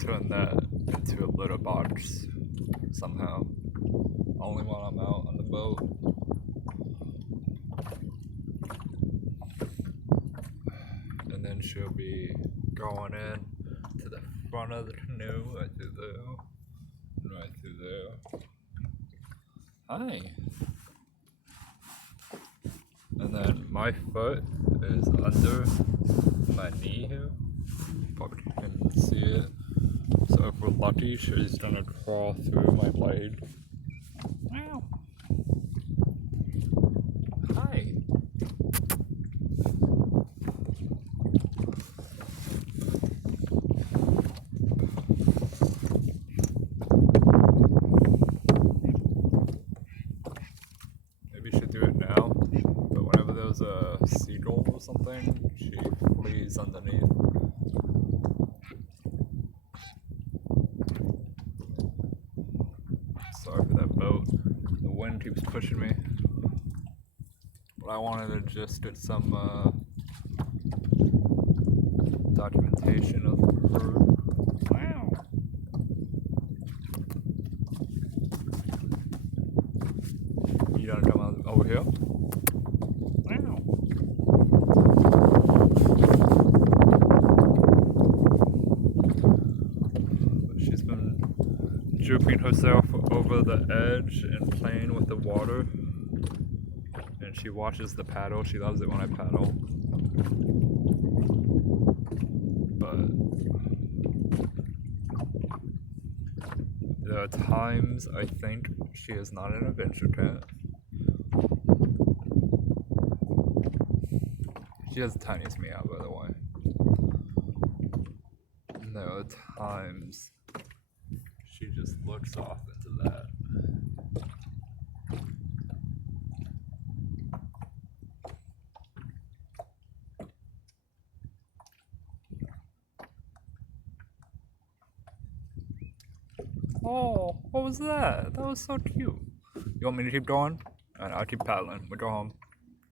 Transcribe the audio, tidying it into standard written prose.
turn that into a litter box somehow. Only while I'm out on the boat. And then she'll be going in to the front of the canoe, right through there. Right through there. Hi. And then my foot is under my knee here. Probably can see it. So if we're lucky, she's gonna crawl through my leg. Wow. Hi. Maybe she should do it now, but whenever there's a seagull or something, she flees underneath. Sorry for that boat. The wind keeps pushing me. But I wanted to just get some documentation of her. Wow. You gotta come out over here? Wow. She's been drooping herself over the edge and playing with the water. And she watches the paddle. She loves it when I paddle. But there are times I think she is not an adventure cat. She has the tiniest meow, by the way. And there are times she just looks off into that. Oh, what was that? That was so cute. You want me to keep going? And I'll keep paddling. We go home.